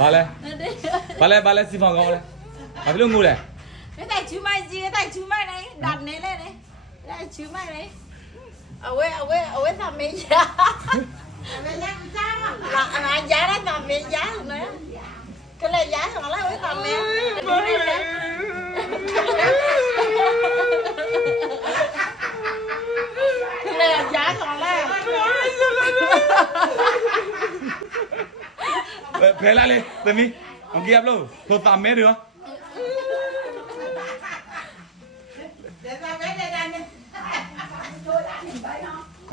bà lê bà lê bà lê xin phòng không bà lê bà lê ngủ đây cái thằng chú mày gì cái thằng chú mày này đặt nến lên đấy cái chú mày này ôi ôi ôi thằng mày già mày đang sao mà là giá đấy thằng mày giá rồi cái này giá thằng lấy ôi thằng mày เพลลเลยมีเงียบลูกโทรตามแม่ดีวะ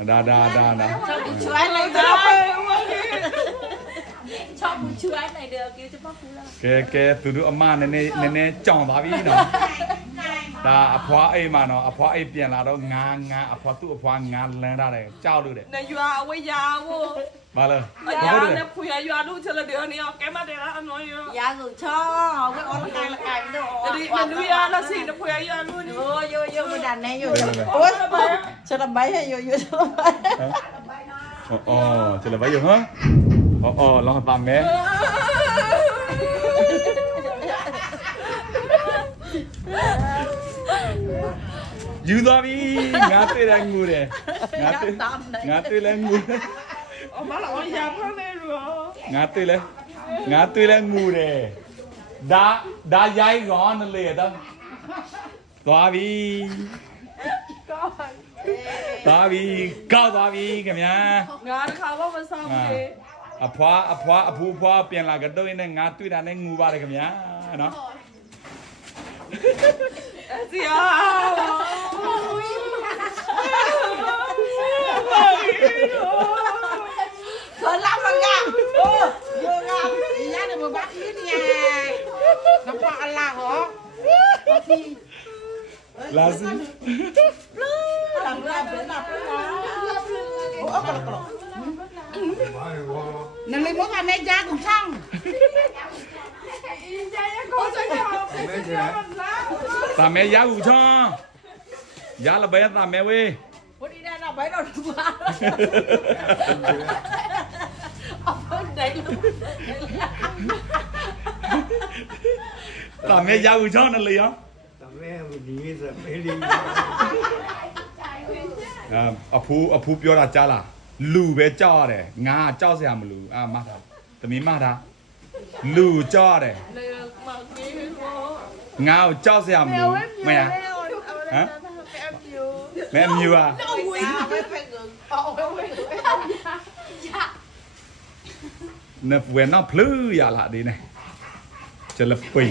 าดาดาดาชอบช่วยอะไรเด้อชช่วยอะไรเด้อคิวจะพ่อคุณแล้เกเกตุดูอม่าในใน่นจ่องบาบี้เนาะดาอภวะไอ้มาเนาะอภวะไอ้เปลี่ยนละတေา့งางาอภวะตุอพวางาแรงได้เลยเจ้าดูเดนยัวอวยาโว bà lơ ở nhà nó phụy ai vào đuôi chơi này cái mà, mà để ra nói dạ gửi cho cái con cái là cái đó đi nuôi à nó xin nó phụy ai vào đuôi vô vô vô đàn này vô ôi bay chơi là bay hay vô vô chơi là bay ờ chơi là bay vô hả ờ ờ lo hết bằng nghe đó đi, ngã tư lên ngủ đi. Ngã tư lên ngủ 哦，妈了，我也怕那路。伢对了，伢对了，牛的，打打野狼的来的，大比。大比，高大比，怎么样？伢看我们上面。အဖွာအဖွာအဖူဖွာပြန်လာကတော့ရင်ငါတွေ့တာနဲ့ငူပါတယ်ခင်ဗျာနော်အစီအာ bắt ít nha nó họ là hả là gì nó lấy mốt mẹ ra cùng xong ta mẹ giá cùng cho giá là bé ta mẹ quê တာမဲရောက်ကြောင်းနဲ့လေရောတာမဲဒီနေ့စပယ်လေးအဖူအဖူပြောတာကြားလားလူပဲကြောက်ရတယ်ငါကကြောက်စရာမလူအာမတ်တာသမီးမတ်တာလူကြောက်ရတယ်ငါကကြောက်စရာမလူမယ်ဟမ်แมมยูอ่ะโอ้ยแมมเพ่งอ๋อโอ้ยเนื้อเวนน่าพลื้อยาละดีเนี่ยจะลบปี